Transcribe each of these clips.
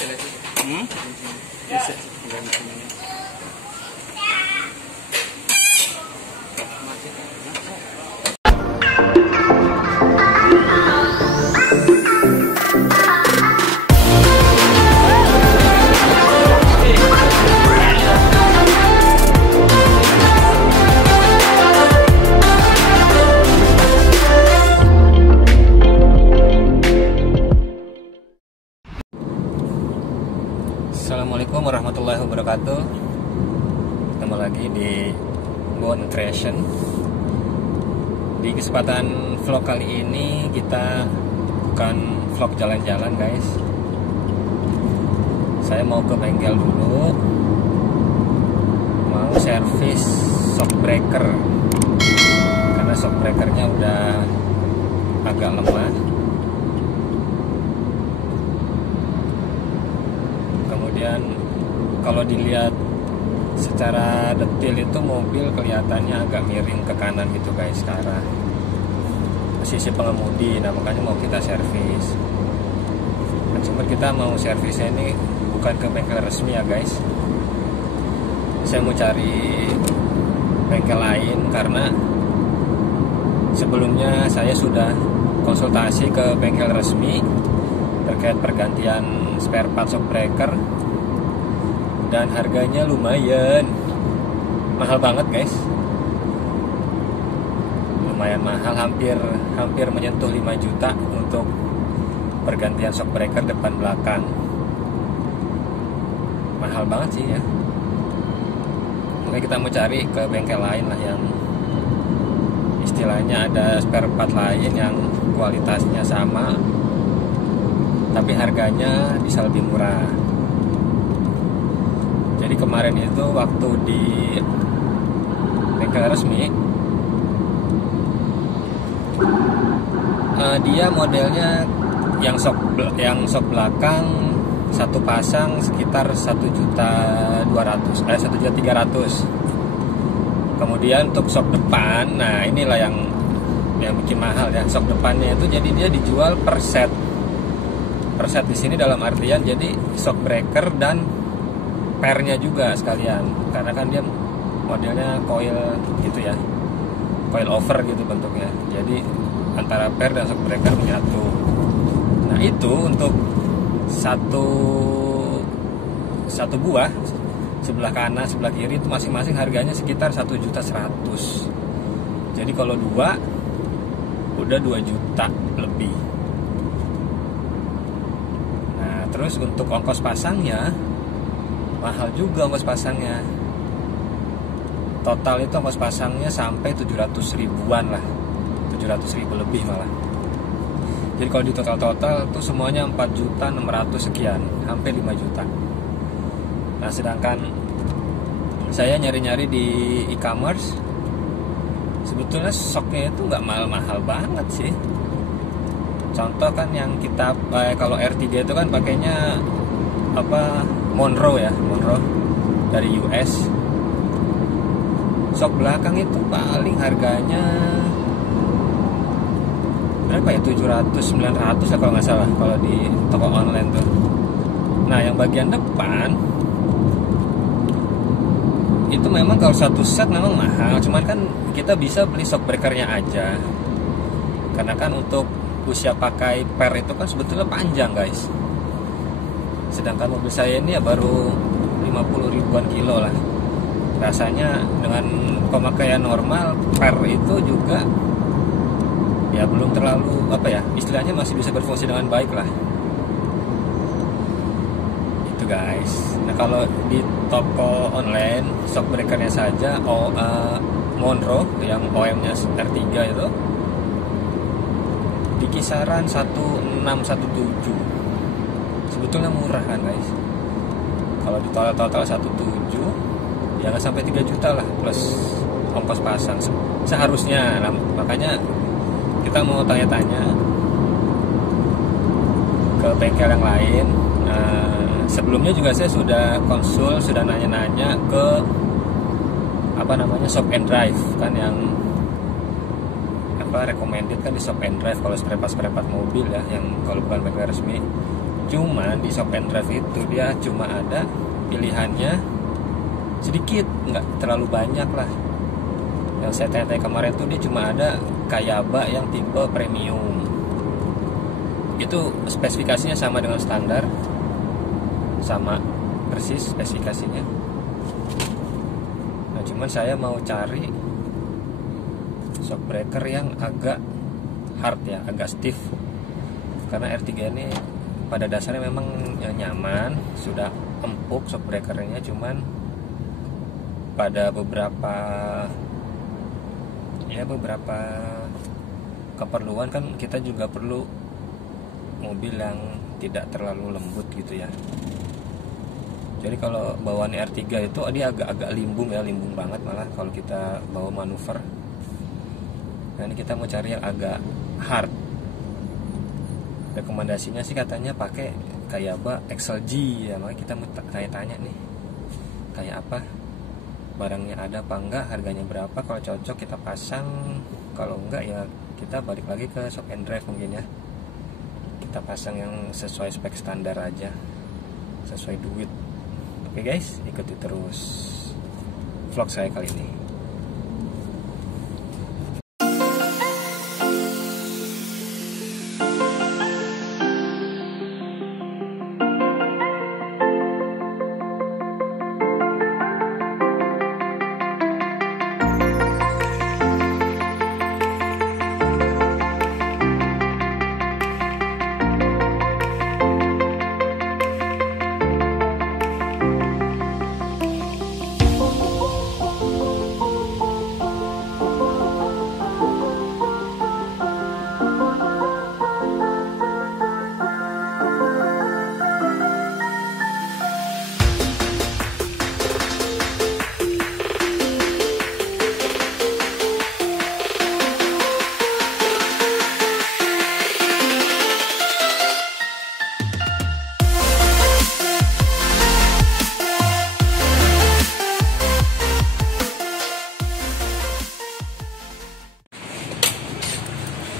Hmm? Bisa. Assalamualaikum warahmatullahi wabarakatuh. Ketemu lagi di Bone Creation. Di kesempatan vlog kali ini kita bukan vlog jalan-jalan guys. Saya mau ke bengkel dulu, mau servis shock breaker karena shock breakernya udah agak lemah. Kemudian kalau dilihat secara detail itu mobil kelihatannya agak miring ke kanan gitu guys, ke arah posisi pengemudi. Nah makanya mau kita servis. Dan cuma kita mau servisnya ini bukan ke bengkel resmi ya guys. Saya mau cari bengkel lain karena sebelumnya saya sudah konsultasi ke bengkel resmi terkait pergantian spare part shock breaker. Dan harganya lumayan mahal banget guys, lumayan mahal, hampir menyentuh 5 juta untuk pergantian shock breaker depan belakang. Mahal banget sih ya. Makanya kita mau cari ke bengkel lain lah yang istilahnya ada spare part lain yang kualitasnya sama tapi harganya bisa lebih murah. Jadi kemarin itu waktu di bengkel resmi, dia modelnya yang shock belakang satu pasang sekitar 1.200.000, 1.300.000. Kemudian untuk shock depan, nah inilah yang bikin mahal ya. Shock depannya itu jadi dia dijual per set. Per set di sini dalam artian jadi shock breaker dan pernya juga sekalian, karena kan dia modelnya coil gitu ya, coil over gitu bentuknya, jadi antara per dan shock breaker menyatu. Nah itu untuk satu buah, sebelah kanan sebelah kiri itu masing-masing harganya sekitar 1.100.000. Jadi kalau dua udah 2 juta lebih. Nah terus untuk ongkos pasangnya mahal juga, ongkos pasangnya. Total itu ongkos pasangnya sampai 700.000-an lah, 700.000 lebih malah. Jadi kalau di total itu semuanya 4.600.000 sekian, hampir 5 juta. Nah sedangkan saya nyari-nyari di e-commerce, sebetulnya shocknya itu nggak mahal-mahal banget sih. Contoh kan yang kita kalau R3 itu kan pakainya apa, Monroe ya, Monroe dari US. Shock belakang itu paling harganya berapa ya, 700-900 lah kalau nggak salah kalau di toko online tuh. Nah yang bagian depan itu memang kalau satu set memang mahal, cuman kan kita bisa beli shock breakernya aja, karena kan untuk usia pakai per itu kan sebetulnya panjang guys. Sedangkan mobil saya ini ya baru 50 ribuan kilo lah. Rasanya dengan pemakaian normal per itu juga ya belum terlalu apa ya, istilahnya masih bisa berfungsi dengan baik lah. Itu guys. Nah kalau di toko online shock breakernya saja Monroe yang OM-nya R3 itu di kisaran 1617. Sebetulnya murah kan guys. Kalau di total 1.7 ya nggak sampai 3 juta lah plus ongkos pasang seharusnya. Nah, makanya kita mau tanya-tanya ke bengkel yang lain. Sebelumnya juga saya sudah konsul, sudah nanya-nanya ke apa namanya, Shop and Drive kan, yang recommended kan di Shop and Drive kalau spare part mobil ya, yang kalau bukan bengkel resmi. Cuma di Shock and Drive itu dia cuma ada pilihannya sedikit, nggak terlalu banyak lah. Yang saya tanya kemarin tuh dia cuma ada Kayaba yang tipe premium. Itu spesifikasinya sama dengan standar, sama persis spesifikasinya. Nah cuman saya mau cari shock breaker yang agak hard ya, agak stiff. Karena R3 ini pada dasarnya memang nyaman, sudah empuk shock breakernya, cuman pada beberapa keperluan kan kita juga perlu mobil yang tidak terlalu lembut gitu ya. Jadi kalau bawaan R3 itu dia agak-agak limbung ya, limbung banget malah kalau kita bawa manuver. Nah ini kita mau cari yang agak hard. Rekomendasinya sih katanya pakai Kayaba XLG ya, makanya kita mau tanya nih kayak apa, barangnya ada apa enggak, harganya berapa, kalau cocok kita pasang, kalau enggak ya kita balik lagi ke Shock and Drive mungkin ya. Kita pasang yang sesuai spek standar aja, sesuai duit. Oke guys, ikuti terus vlog saya kali ini.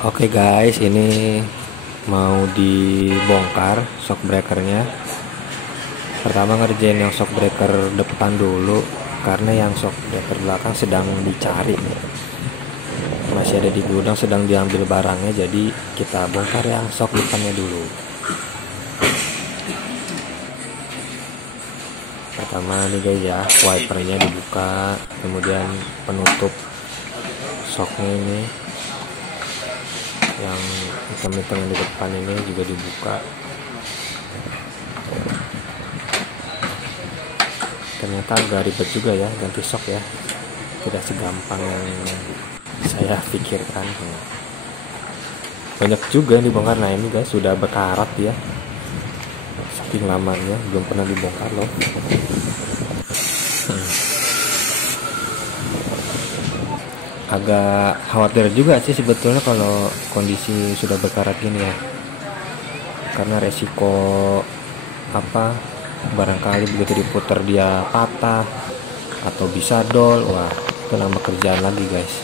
Oke guys, ini mau dibongkar shock breakernya. Pertama ngerjain yang shock breaker depan dulu, karena yang shock breaker belakang sedang dicari nih. Masih ada di gudang, sedang diambil barangnya, jadi kita bongkar yang shock depannya dulu. Pertama nih guys ya, wipernya dibuka, kemudian penutup shocknya ini yang hitam-hitam yang di depan ini juga dibuka. Ternyata agak ribet juga ya ganti shock ya, tidak segampang yang saya pikirkan. Banyak juga yang dibongkar. Nah ini guys sudah berkarat ya, saking lamanya belum pernah dibongkar loh. Agak khawatir juga sih sebetulnya kalau kondisi sudah berkarat gini ya, karena resiko barangkali begitu diputar dia patah atau bisa dol. Wah itu nambah kerjaan lagi guys.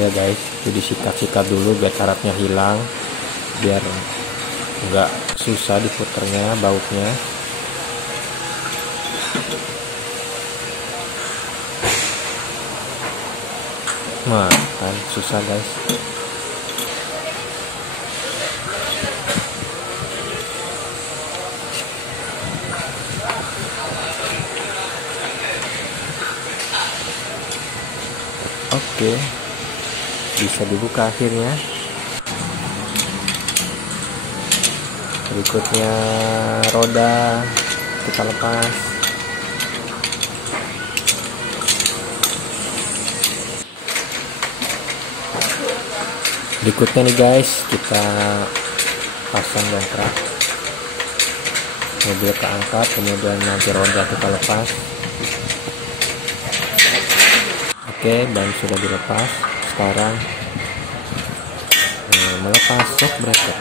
Ya guys, itu disikat-sikat dulu biar karatnya hilang, biar nggak susah diputernya bautnya. Nah kan susah guys. Oke, bisa dibuka akhirnya. Berikutnya roda kita lepas. Berikutnya nih guys, kita pasang dongkrak, mobil keangkat, kemudian nanti roda kita lepas. Oke, ban sudah dilepas. Sekarang melepas shock breaker.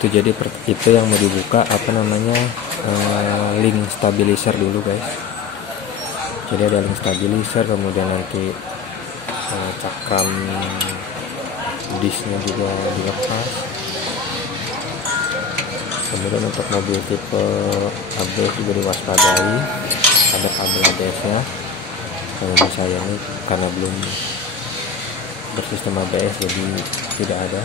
Itu jadi itu yang mau dibuka link stabilizer dulu guys. Jadi ada link stabilizer, kemudian nanti cakram disknya juga dilepas. Kemudian untuk mobil tipe ABS juga diwaspadai, ada kabel ABS nya. Kalau saya ini karena belum bersistem ABS jadi tidak ada.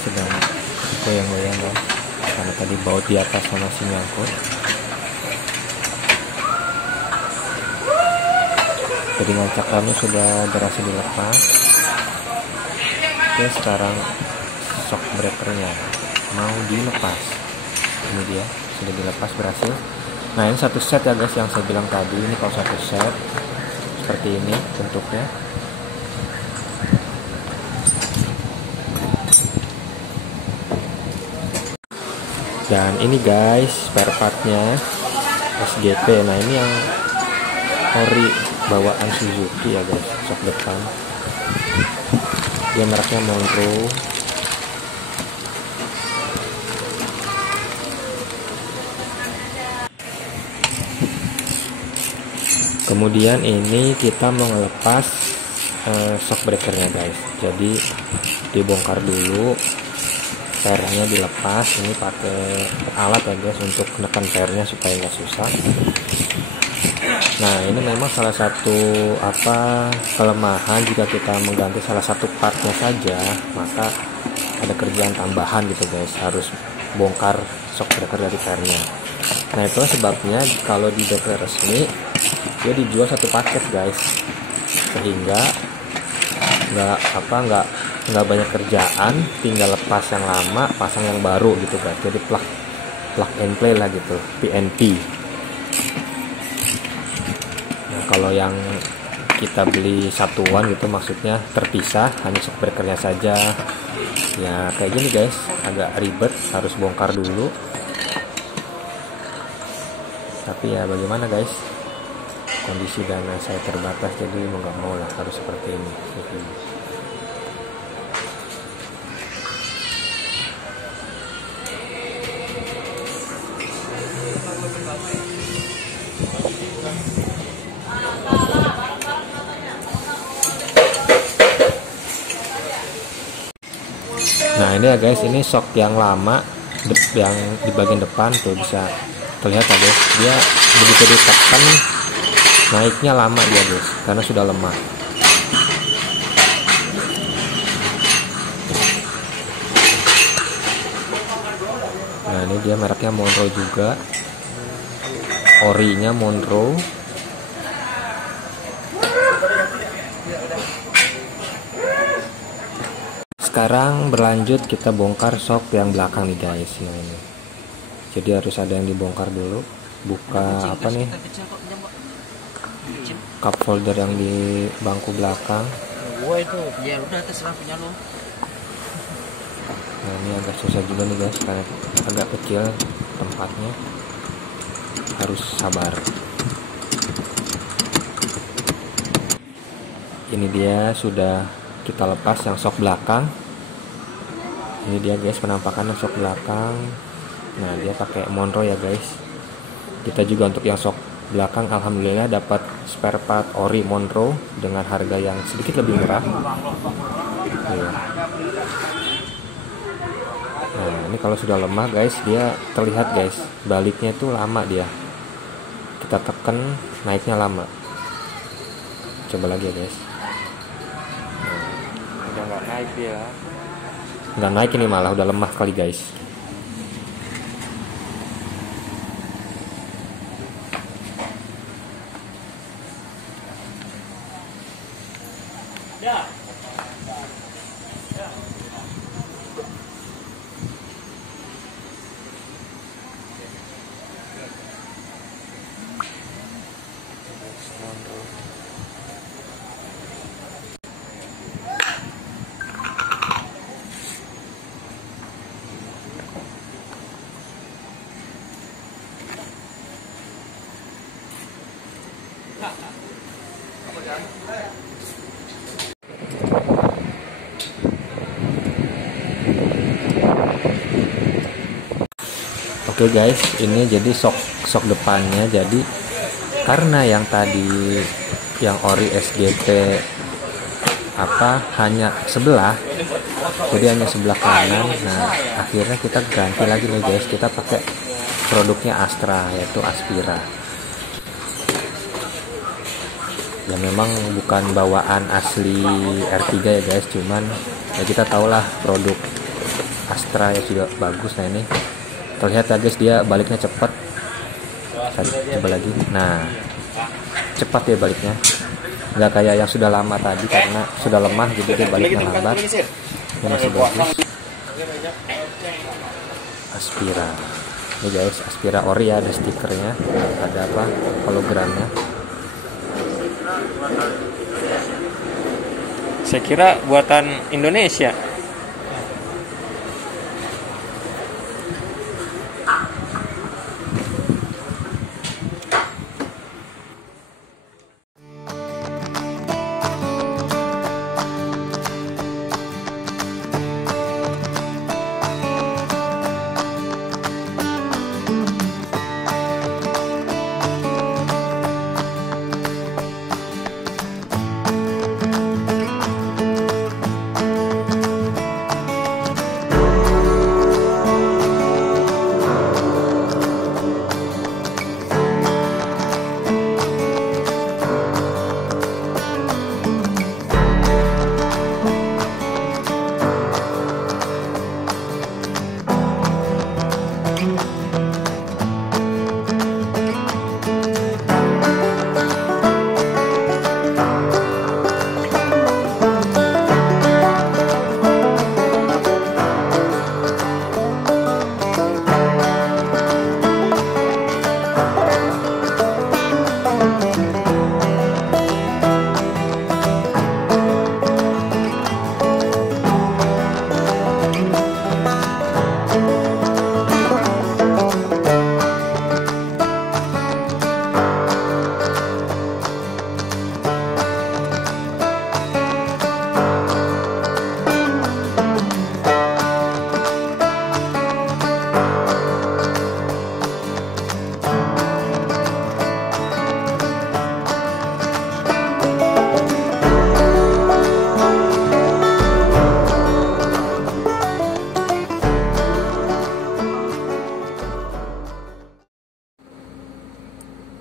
Sedang goyang-goyang guys, karena tadi baut di atas masih nyangkut. Jadi cakramnya sudah berhasil dilepas. Oke, sekarang shock breakernya mau dilepas. Ini dia sudah dilepas berhasil. Nah, ini satu set ya guys, yang saya bilang tadi. Ini kalau satu set seperti ini bentuknya. Dan ini guys spare partnya SGP. Nah, ini yang ori bawaan Suzuki ya guys, shock depan. Dia mereknya Monroe. Kemudian ini kita mau ngelepas shock breakernya guys. Jadi dibongkar dulu, pernya dilepas. Ini pakai alat ya guys untuk menekan pernya supaya nggak susah. Nah, ini memang salah satu kelemahan jika kita mengganti salah satu partnya saja, maka ada kerjaan tambahan gitu guys, harus bongkar shock breaker dari pernya. Nah, itu sebabnya kalau di bengkel resmi dia dijual satu paket guys, sehingga nggak banyak kerjaan, tinggal lepas yang lama, pasang yang baru gitu guys. Jadi plug and play lah gitu, PNP. Nah, kalau yang kita beli satuan gitu, maksudnya terpisah, hanya shock breakernya saja, ya kayak gini guys, agak ribet, harus bongkar dulu. Tapi ya bagaimana guys, kondisi dana saya terbatas, jadi mau nggak mau lah harus seperti ini. Nah, ini ya guys, ini shock yang lama, yang di bagian depan tuh bisa terlihat ya guys, dia begitu ditekan naiknya lama dia guys, karena sudah lemah. Nah, ini dia mereknya Monroe juga, orinya Monroe. Sekarang berlanjut kita bongkar shock yang belakang nih guys. Nah, ini jadi harus ada yang dibongkar dulu. Buka apa nih, cup holder yang di bangku belakang. Nah, ini agak susah juga nih guys, karena agak kecil tempatnya, harus sabar. Ini dia sudah kita lepas yang shock belakang. Ini dia guys penampakan shock belakang. Nah, dia pakai Monroe ya guys. Kita juga untuk yang shock belakang alhamdulillah dapat spare part ori Monroe dengan harga yang sedikit lebih murah. Nah, ini kalau sudah lemah guys, dia terlihat guys, baliknya itu lama dia. kita tekan naiknya lama. Coba lagi ya guys. Udah nggak naik dia. Nggak naik ini, malah udah lemah kali guys. Oke guys, ini jadi sok depannya. Jadi karena yang tadi yang ori SGT hanya sebelah, jadi hanya sebelah kanan. Nah akhirnya kita ganti lagi nih guys, kita pakai produknya Astra, yaitu Aspira. Ya memang bukan bawaan asli R3 ya guys, cuman ya kita tahulah produk Astra ya sudah bagus. Nah ini terlihat ya guys, dia baliknya cepat. Coba lagi. Nah cepat ya baliknya, nggak kayak yang sudah lama tadi karena sudah lemah, jadi dia baliknya lambat. Ini masih bagus. Aspira ini guys, Aspira ori ya, ada stikernya, ada hologramnya. Saya kira buatan Indonesia.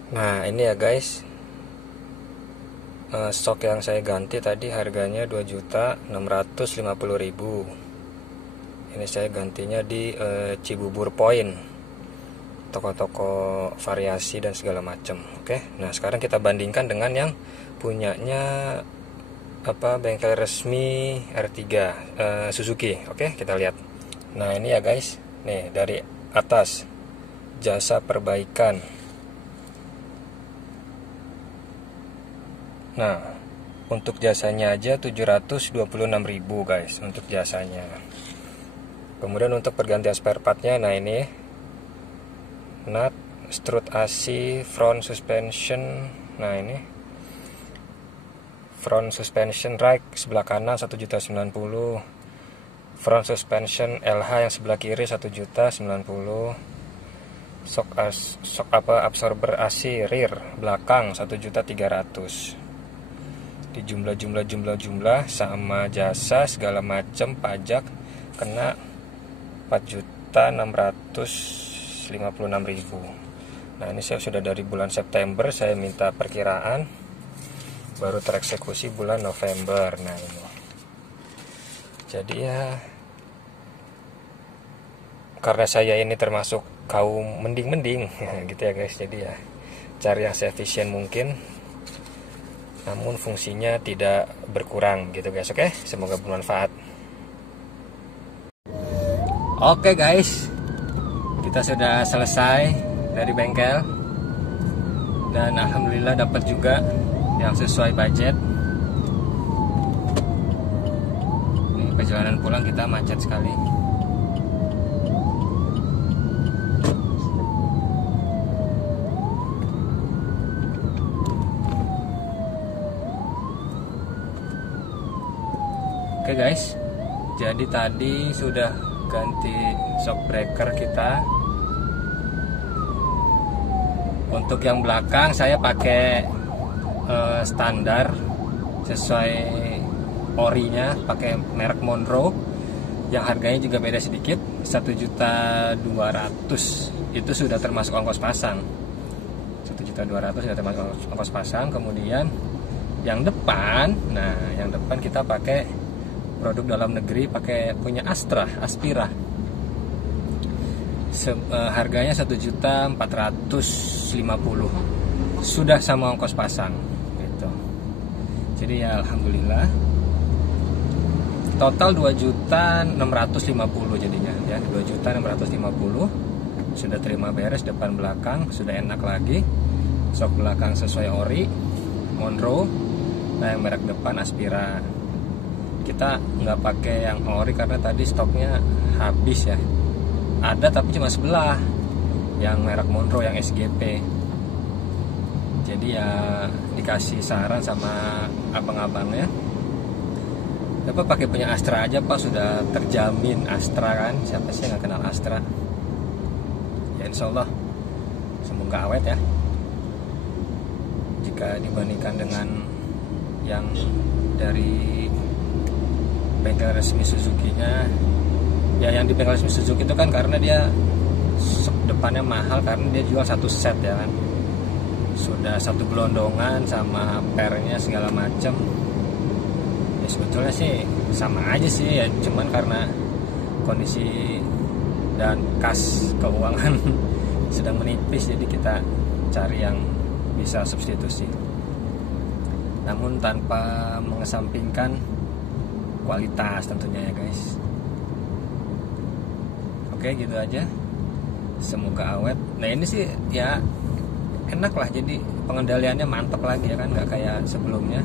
Nah ini ya guys, stok yang saya ganti tadi harganya 2.650.000. Ini saya gantinya di Cibubur Point, toko-toko variasi dan segala macam. Oke, nah sekarang kita bandingkan dengan yang punyanya bengkel resmi R3 Suzuki. Oke, kita lihat. Nah ini ya guys, nih dari atas, jasa perbaikan. Nah, untuk jasanya aja 726.000 guys, untuk jasanya. Kemudian untuk pergantian spare partnya, nah ini nut, strut AC, front suspension. Nah ini front suspension rack sebelah kanan 1.090.000, front suspension LH yang sebelah kiri 1.090.000, shock absorber AC rear belakang 1.300.000. Di jumlah sama jasa segala macam pajak kena 4.656.000. Nah ini saya sudah dari bulan September saya minta perkiraan, baru tereksekusi bulan November. Nah ini jadi ya, karena saya ini termasuk kaum mending-mending gitu ya guys, jadi ya cari yang se-efisien mungkin namun fungsinya tidak berkurang gitu guys. Oke, semoga bermanfaat. Oke guys, kita sudah selesai dari bengkel dan alhamdulillah dapat juga yang sesuai budget. Ini perjalanan pulang kita macet sekali. Oke guys, jadi tadi sudah ganti shock breaker kita. Untuk yang belakang saya pakai standar sesuai orinya, pakai merek Monroe yang harganya juga beda sedikit, 1.200.000. Itu sudah termasuk ongkos pasang. 1.200.000 sudah termasuk ongkos pasang. Kemudian yang depan, nah yang depan kita pakai produk dalam negeri, pakai punya Aspira. Harganya 1.450.000 sudah sama ongkos pasang gitu. Jadi ya alhamdulillah total 2.650.000 jadinya ya, 2.650.000 sudah terima beres. Depan belakang sudah enak lagi, sok belakang sesuai ori Monroe. Nah yang merek depan Aspira. Kita nggak pakai yang ori karena tadi stoknya habis ya. Ada tapi cuma sebelah, yang merek Monroe yang SGP. Jadi ya dikasih saran sama abang-abangnya, Bapak pakai punya Astra aja Pak, sudah terjamin Astra kan. Siapa sih yang nggak kenal Astra? Ya insya Allah semoga awet ya. Jika dibandingkan dengan yang dari bengkel resmi Suzuki-nya, ya yang di bengkel resmi Suzuki itu kan karena dia depannya mahal karena dia jual satu set ya kan, sudah satu gelondongan sama pernya segala macam. Ya sebetulnya sih sama aja sih ya, cuman karena kondisi dan kas keuangan sedang menipis, jadi kita cari yang bisa substitusi, namun tanpa mengesampingkan kualitas tentunya ya guys. Oke gitu aja, semoga awet. Nah ini sih ya enak lah, jadi pengendaliannya mantap lagi ya kan, nggak kayak sebelumnya.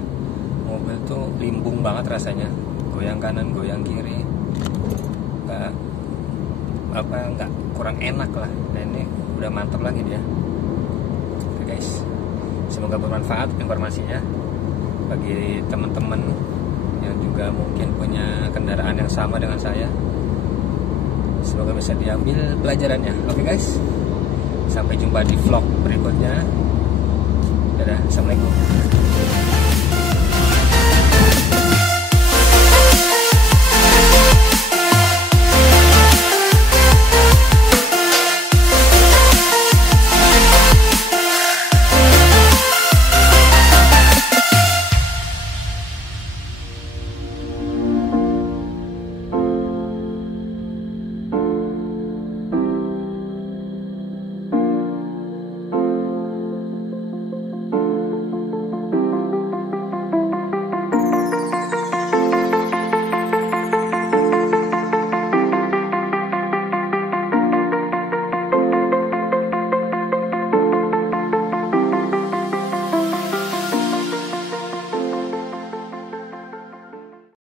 Mobil tuh limbung banget rasanya, goyang kanan goyang kiri, nggak kurang enak lah. Nah ini udah mantap lagi dia. Oke guys, semoga bermanfaat informasinya bagi teman-teman yang juga mungkin punya kendaraan yang sama dengan saya. Semoga bisa diambil pelajarannya. Oke guys, sampai jumpa di vlog berikutnya. Dadah, assalamualaikum.